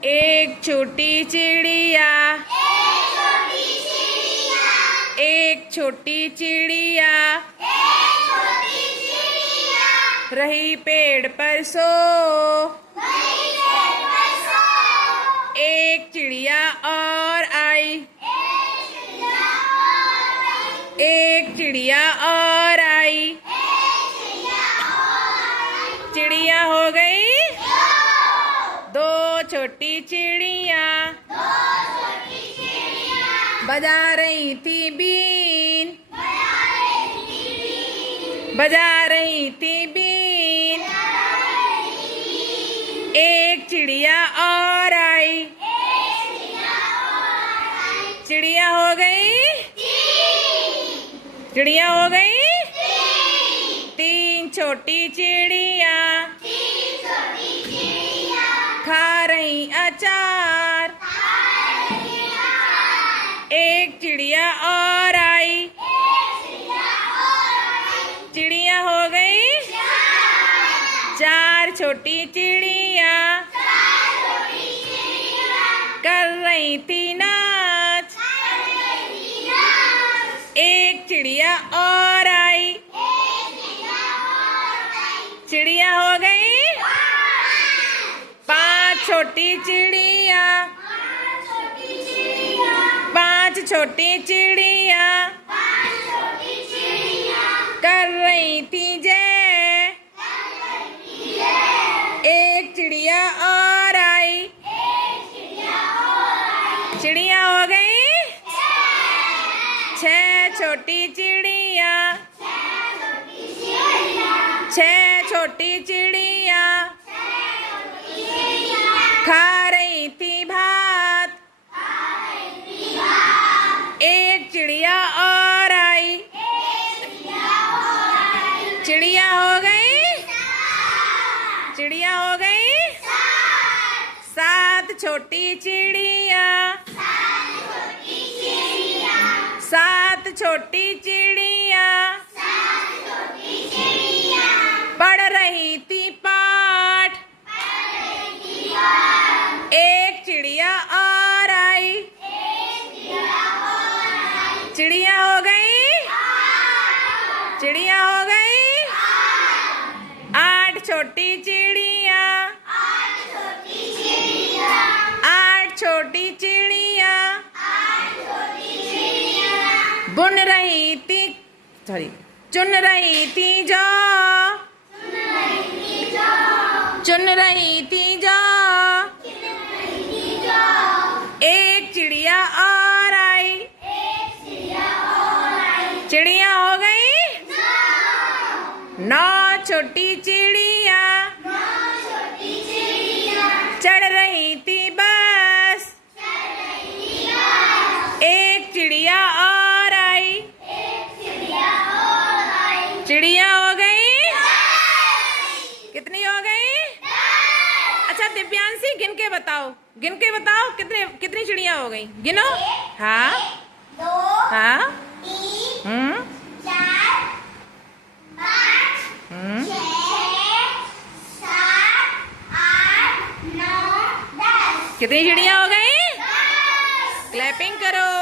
एक छोटी चिड़िया, एक छोटी चिड़िया, रही पेड़ पर सो। एक चिड़िया और आई, एक चिड़िया और आई, चिड़िया हो गई दो छोटी चिड़िया। बजा रही थी बीन, बजा रही थी बीन। एक चिड़िया और आई, चिड़िया हो गई, चिड़िया हो गई तीन छोटी चिड़िया। खा रही अचार, एक चिड़िया और आई, चिड़िया हो गई चार छोटी चिड़िया। कर रही थी नाच, एक चिड़िया और आई, चिड़िया हो गई पांच छोटी चिड़िया। पांच छोटी चिड़िया कर रही थी जय, एक चिड़िया और आई, चिड़िया हो गई छह छोटी चिड़िया। छह छोटी चिड़िया खा रही थी भात, एक चिड़िया और आई, चिड़िया हो गई, चिड़िया हो गई सात छोटी चिड़िया। सात छोटी चिड़िया पढ़ रही थी पाठ, एक चिड़िया और आई, चिड़िया हो गई, चिड़िया हो गई आठ छोटी चिड़िया। आठ छोटी चिड़िया बुन रही थी, सॉरी चुन रही थी जौ, चुन रही थी जौ। एक चिड़िया और आई, चिड़िया हो गई नौ छोटी चिड़िया। चढ़ रही थी बस, एक चिड़िया और आई, चिड़िया हो गई कितनी हो गई? अच्छा दिव्यांशी गिन के बताओ, गिन के बताओ कितनी चिड़िया हो गई, गिनो। हाँ हाँ कितनी चिड़िया हो गई? क्लैपिंग करो।